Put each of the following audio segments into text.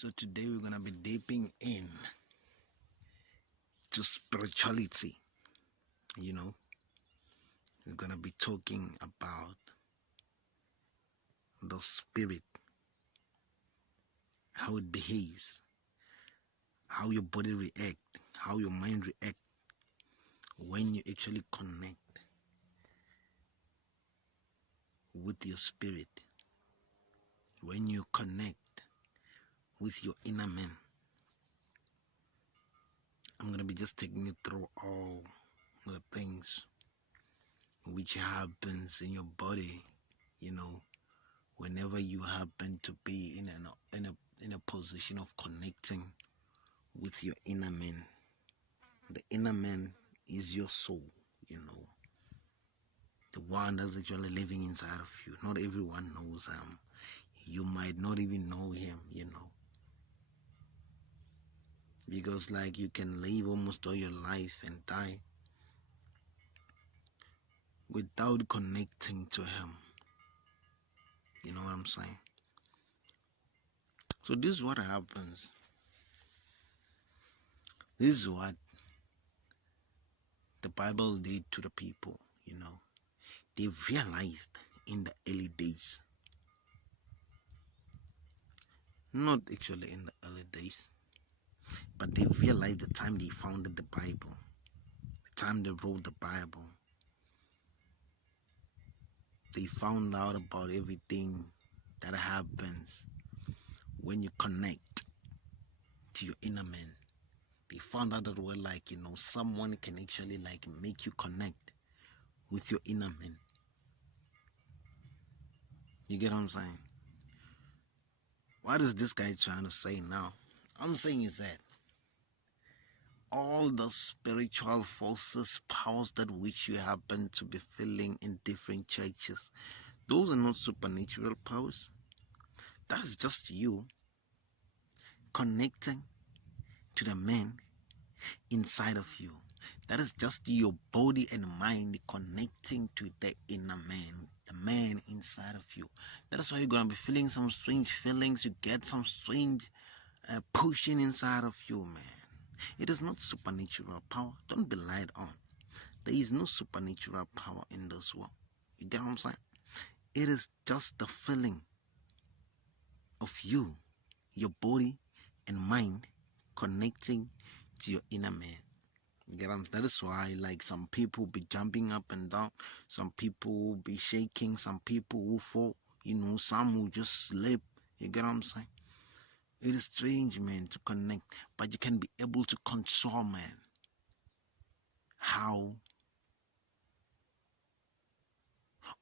So today we're gonna be dipping in to spirituality. You know, we're gonna be talking about the spirit, how it behaves, how your body react, how your mind react when you actually connect with your spirit, when you connect with your inner man. I'm gonna be just taking you through all the things which happens in your body, you know, whenever you happen to be in a position of connecting with your inner man. The inner man is your soul, the one that's actually living inside of you. Not everyone knows him. You might not even know him, because like you can live almost all your life and die without connecting to him. You know what I'm saying? So this is what happens. This is what the Bible did to the people. They realized in the early days, not actually in the early days, but they realized the time they founded the Bible, the time they wrote the Bible, they found out about everything that happens when you connect to your inner man. They found out that someone can actually make you connect with your inner man. You get what I'm saying? What is this guy trying to say now? I'm saying is that all the spiritual forces, powers that which you happen to be feeling in different churches, those are not supernatural powers. That is just you connecting to the man inside of you. That is just your body and mind connecting to the inner man, the man inside of you. That is why you're going to be feeling some strange feelings. You get some strange pushing inside of you, man. It is not supernatural power. Don't be lied on. There is no supernatural power in this world. You get what I'm saying? It is just the feeling of you, your body and mind connecting to your inner man. You get what I'm saying? That is why some people be jumping up and down, some people will be shaking, some people will fall, some will just sleep. You get what I'm saying? It is strange, man, to connect, but you can be able to control, man, how,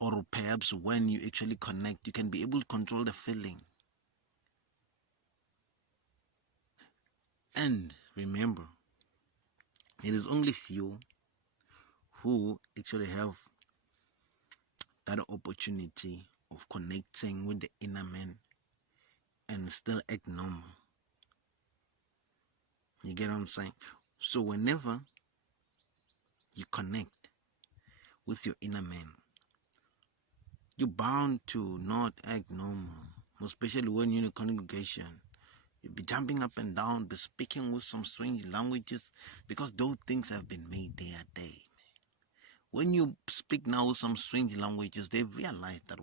or perhaps when you actually connect, you can be able to control the feeling. And remember, it is only few who actually have that opportunity of connecting with the inner man and still act normal. You get what I'm saying? So whenever you connect with your inner man, you're bound to not act normal, especially when you're in a congregation. You'll be jumping up and down, be speaking with some strange languages, because those things have been made day a day. When you speak now with some strange languages, they realize that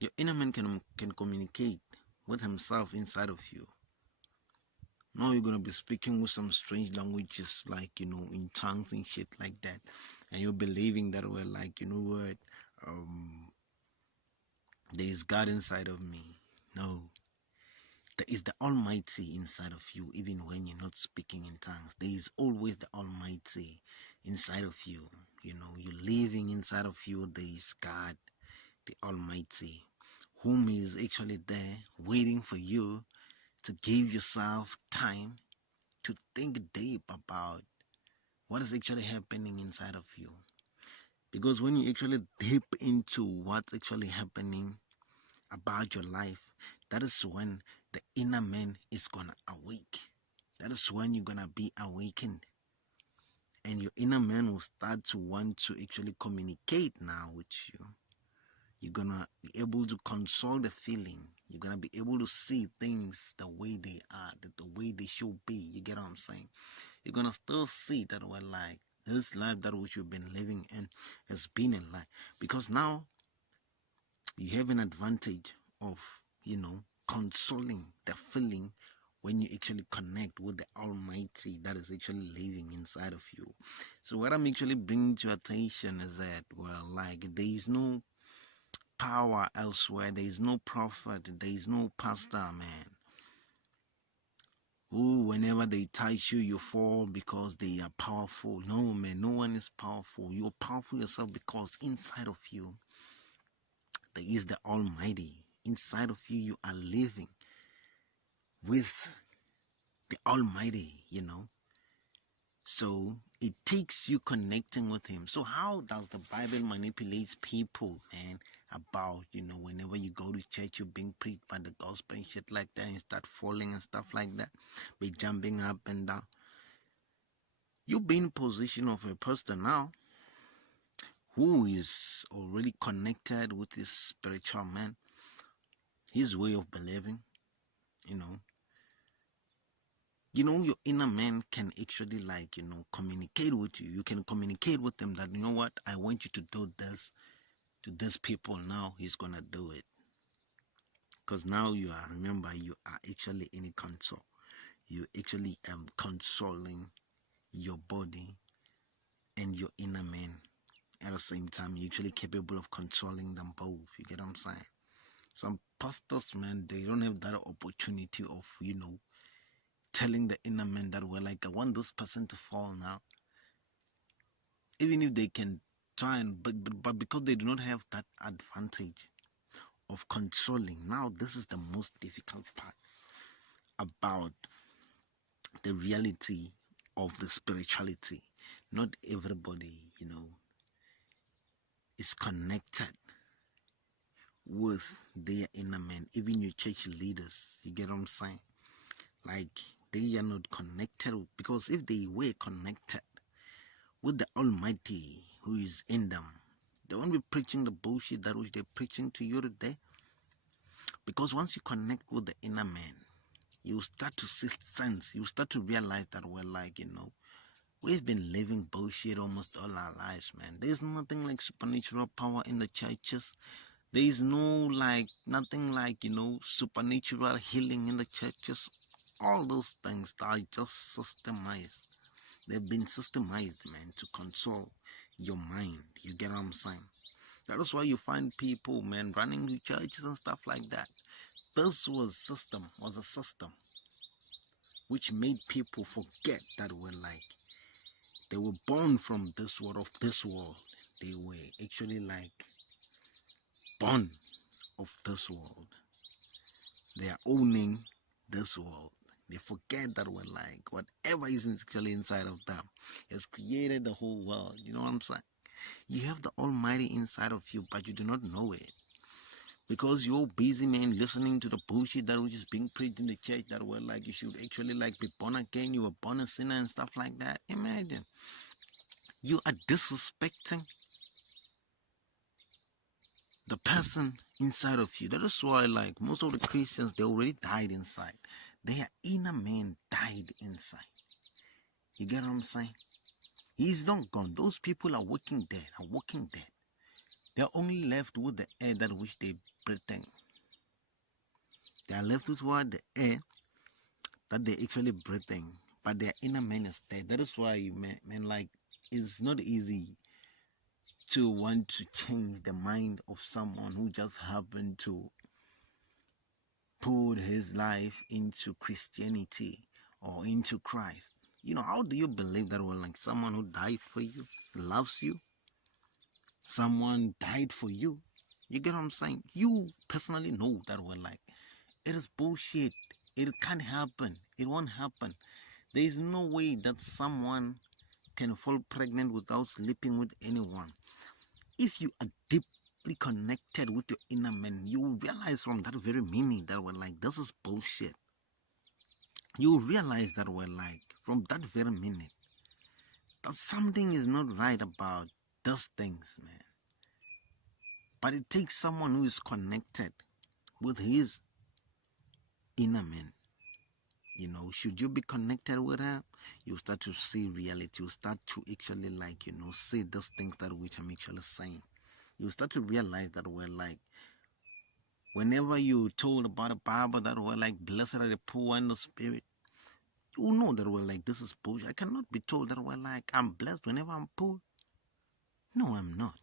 your inner man can communicate with himself inside of you. Now you're gonna be speaking with some strange languages, in tongues and shit like that, and you're believing that there is God inside of me. No, there is the Almighty inside of you, even when you're not speaking in tongues. There is always the Almighty inside of you. You're living inside of you. There is God, the Almighty, whom is actually there waiting for you to give yourself time to think deep about what is actually happening inside of you. Because when you actually deep into what's actually happening about your life, that is when the inner man is gonna awake. That is when you're gonna be awakened. And your inner man will start to want to actually communicate now with you. You're gonna be able to control the feeling. You're gonna be able to see things the way they are, the way they should be. You get what I'm saying? You're gonna still see that we're like this life that which you've been living in has been a lie. Because now you have an advantage of, consoling the feeling when you actually connect with the Almighty that is actually living inside of you. So what I'm actually bringing to your attention is that, well, like, there is no power elsewhere. There is no prophet. There is no pastor, man, who whenever they touch you, you fall because they are powerful. No, man, no one is powerful. You're powerful yourself because inside of you, there is the Almighty. Inside of you, you are living with the Almighty. So it takes you connecting with Him. So how does the Bible manipulate people, man? About, whenever you go to church, you're being preached by the gospel and shit like that, and you start falling and stuff like that, be jumping up and down. You be in position of a person now who is already connected with his spiritual man, his way of believing. Your inner man can actually, like, communicate with you. You can communicate with them that, what, I want you to do this to these people. Now he's gonna do it. Because now remember, you are actually in a console. You actually consoling your body and your inner man. At the same time, you're actually capable of controlling them both. You get what I'm saying? Some pastors, man, they don't have that opportunity of, telling the inner man that, well, like, I want this person to fall now. Even if they can try but because they do not have that advantage of controlling. Now, this is the most difficult part about the reality of the spirituality. Not everybody, is connected with their inner man. Even your church leaders, you get what I'm saying? Like, they are not connected, because if they were connected with the Almighty who is in them, they won't be preaching the bullshit that which they're preaching to you today. Because once you connect with the inner man, you start to see sense. You start to realize that, well, like, we've been living bullshit almost all our lives, man. There's nothing like supernatural power in the churches. There is nothing like, supernatural healing in the churches. All those things are just systemized. They've been systemized, man, to control your mind. You get what I'm saying? That is why you find people, man, running to churches and stuff like that. This was a system which made people forget that they were born from this world, of this world. They were actually born of this world. They are owning this world. They forget that whatever is actually inside of them has created the whole world. You know what I'm saying? You have the Almighty inside of you, but you do not know it. Because you're busy, man, listening to the bullshit that which is being preached in the church that you should actually be born again. You were born a sinner and stuff like that. Imagine. You are disrespecting the person inside of you. That is why most of the Christians, they already died inside. Their inner man died inside. You get what I'm saying? He's not gone. Those people are walking dead. They're only left with the air that which they breathing. They are left with what? The air that they actually breathing. But their inner man is dead. That is why, man, it's not easy to want to change the mind of someone who just happened to put his life into Christianity or into Christ. How do you believe that someone who died for you loves you? Someone died for you. You get what I'm saying? You personally know that it is bullshit. It can't happen. It won't happen. There is no way that someone can fall pregnant without sleeping with anyone. If you are deeply connected with your inner man, you will realize from that very meaning that this is bullshit. You will realize that from that very minute that something is not right about those things, man. But it takes someone who is connected with his inner man. Should you be connected with him, you start to see reality. You start to actually see those things that which I'm actually saying. You start to realize that whenever you told about the Bible that blessed are the poor in the spirit, you know that this is bullshit. I cannot be told that I'm blessed whenever I'm poor. No, I'm not.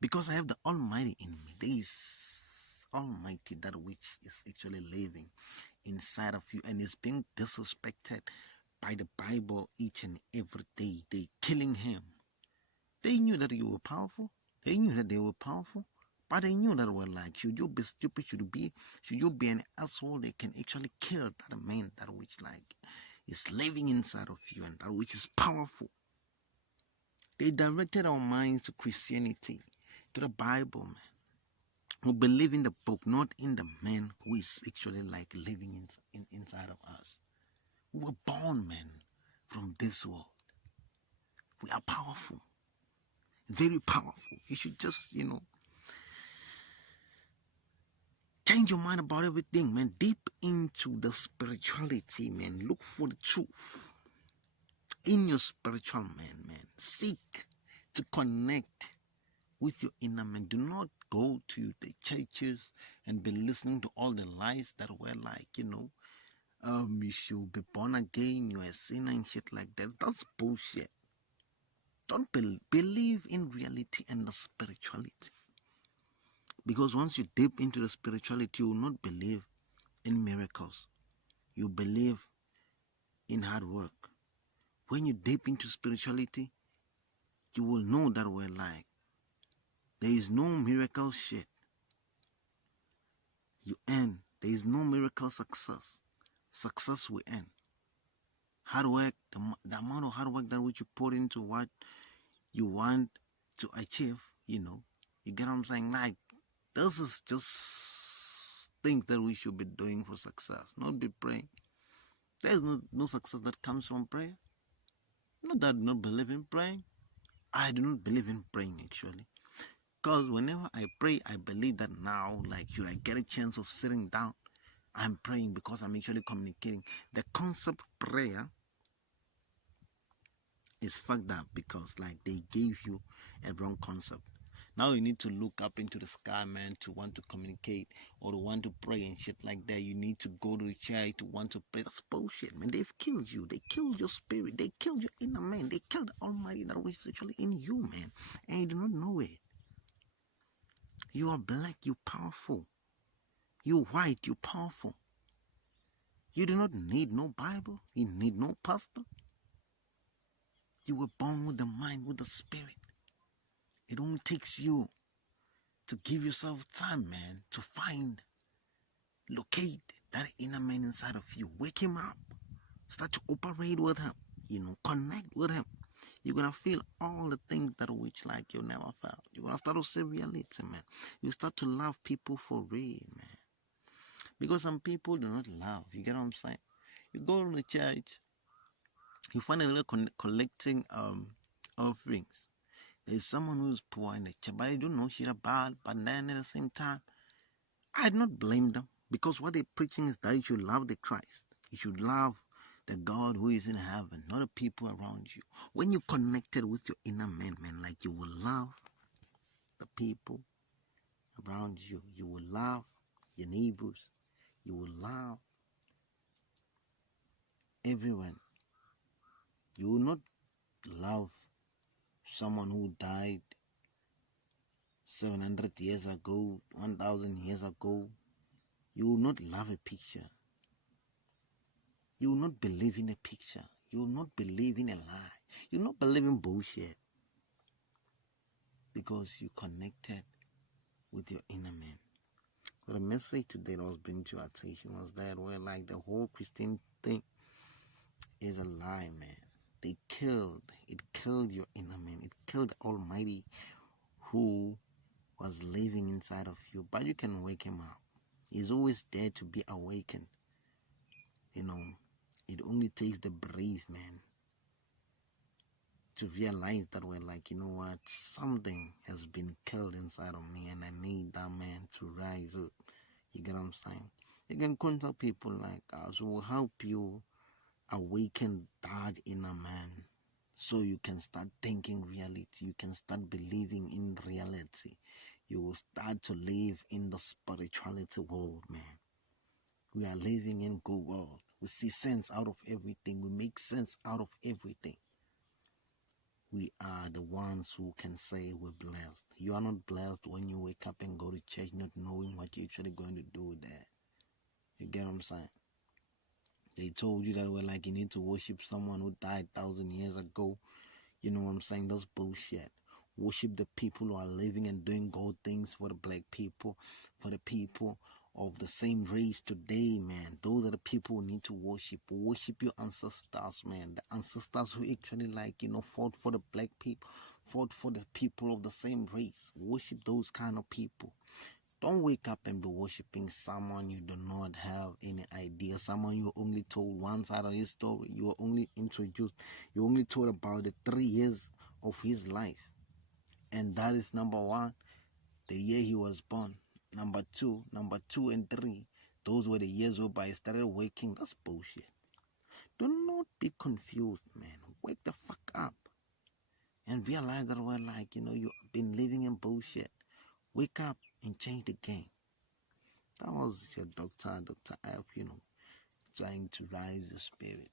Because I have the Almighty in me. There is Almighty, that which is actually living inside of you and is being disrespected by the Bible each and every day. They killing him. They knew that you were powerful. They knew that they were powerful. But they knew that should you be stupid, should you be an asshole, they can actually kill that man that which is living inside of you and that which is powerful. They directed our minds to Christianity, to the Bible, man. We believe in the book, not in the man who is actually living inside of us. We were born, man, from this world. We are powerful. Very powerful. You should just, change your mind about everything, man. Deep into the spirituality, man. Look for the truth in your spiritual man. Seek to connect with your inner man. Do not go to the churches and be listening to all the lies that were you should be born again, you're a sinner and shit like that. That's bullshit. Don't believe in reality and the spirituality. Because once you dip into the spirituality, you will not believe in miracles. You believe in hard work. When you dip into spirituality, you will know that there is no miracle shit. You earn. There is no miracle success. Success will end. Hard work, the amount of hard work that which you put into what you want to achieve, you get what I'm saying? This is just things that we should be doing for success, not be praying. There's no success that comes from prayer. Not that I do not believe in praying. I do not believe in praying actually. Because whenever I pray, I believe that now, should I get a chance of sitting down, I'm praying because I'm actually communicating. The concept prayer is fucked up because they gave you a wrong concept. Now you need to look up into the sky, man, to want to communicate or to want to pray and shit like that. You need to go to the church to want to pray. That's bullshit, man. They've killed you. They killed your spirit. They killed your inner man. They killed the Almighty that was actually in you, man. And you do not know it. You are black. You're powerful. You're white. You're powerful. You do not need no Bible. You need no pastor. You were born with the mind, with the spirit. It only takes you to give yourself time, man, to locate that inner man inside of you. Wake him up. Start to operate with him. Connect with him. You're going to feel all the things that which you never felt. You're going to start to see reality, man. You start to love people for real, man. Because some people do not love. You get what I'm saying? You go to the church, you find a little collecting offerings. There's someone who's poor in the church, but I don't know shit about. But then at the same time, I do not blame them because what they're preaching is that you should love the Christ. You should love the God who is in heaven, not the people around you. When you connected with your inner man, you will love the people around you. You will love your neighbors. You will love everyone. You will not love someone who died 700 years ago, 1,000 years ago. You will not love a picture. You will not believe in a picture. You will not believe in a lie. You will not believe in bullshit. Because you connected with your inner man. So the message today that was bringing to your attention was that the whole Christian thing is a lie, man. It killed your inner man. It killed the Almighty who was living inside of you. But you can wake him up. He's always there to be awakened. It only takes the brave man to realize that something has been killed inside of me and I need that man to rise up. You get what I'm saying? You can contact people like us who will help you awaken that inner man, so you can start thinking reality. You can start believing in reality. You will start to live in the spirituality world, man. We are living in good world. We see sense out of everything. We make sense out of everything. We are the ones who can say we're blessed. You are not blessed when you wake up and go to church not knowing what you're actually going to do there. You get what I'm saying? They told you that you need to worship someone who died 1,000 years ago. You know what I'm saying? That's bullshit. Worship the people who are living and doing good things for the black people, for the people of the same race today, man. Those are the people who need to worship. Worship your ancestors, man. The ancestors who actually fought for the black people, fought for the people of the same race. Worship those kind of people. Don't wake up and be worshiping someone you do not have any idea, someone you only told one side of his story. You were only introduced, you only told about the 3 years of his life. And that is number one, the year he was born. Number two and three, those were the years whereby he started waking. That's bullshit. Do not be confused, man. Wake the fuck up and realize that you've been living in bullshit. Wake up and change the game. That was your Dr. F, trying to rise the spirit.